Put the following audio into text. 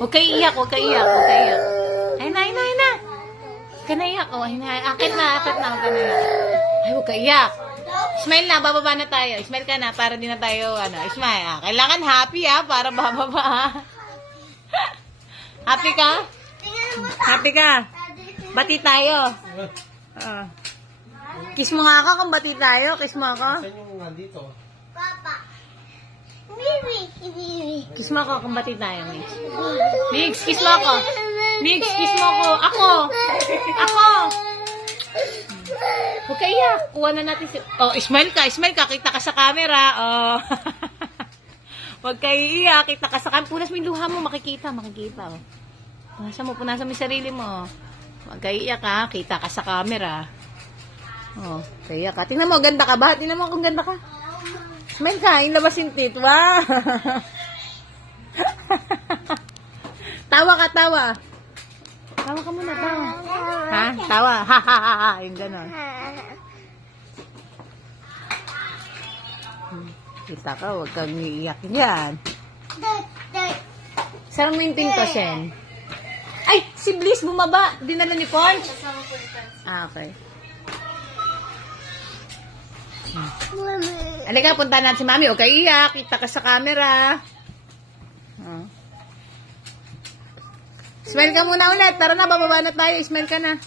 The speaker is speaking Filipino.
Huwag kayo iyak, huwag kayo iyak, huwag kayo iyak. Ay na, ay na, ay na. Huwag ka na iyak. Oh, ay na, akit na, huwag ka na iyak. Ay, huwag kayo iyak. Smile na, bababa na tayo. Smile ka na, para di na tayo, smile. Kailangan happy, para bababa, Happy ka? Happy ka? Bati tayo. Kiss mo nga ako kung bati tayo. Kiss mo ako. Saan yung nandito? Papa. Mimi. Kiss mo ako kung bati tayo, Mix. Mix, kiss mo ako. Mix, kiss mo ako. Ako. Huwag ka iyak. Kuha na natin si... Oh, smile ka. Kita ka sa camera. Oh. Huwag ka iiyak. Kita ka sa camera. Punas mo yung luha mo. Makikita. Oh. Punasan mo yung sarili mo. Huwag ka iiyak, ha. Kita ka sa camera. Oh, kaya ka. Tingnan mo, ganda ka ba? Tingnan mo kung ganda ka. Smile ka. Yung labas yung tit. Wow. Tawa ka, tawa. Tawa ka muna, tawa. Ha? Tawa. Ha. Yung gano'n. Kita ka, huwag kang iiyak yan. Sarang mo yung pinto, Shen. Ay, si Bliss bumaba. Dinala ni Paul? Okay. Halika, punta natin si Mami. Huwag kayo iyak. Kita ka sa camera. Smile ka muna ulit. Tara na, bababa na tayo. Smile ka na.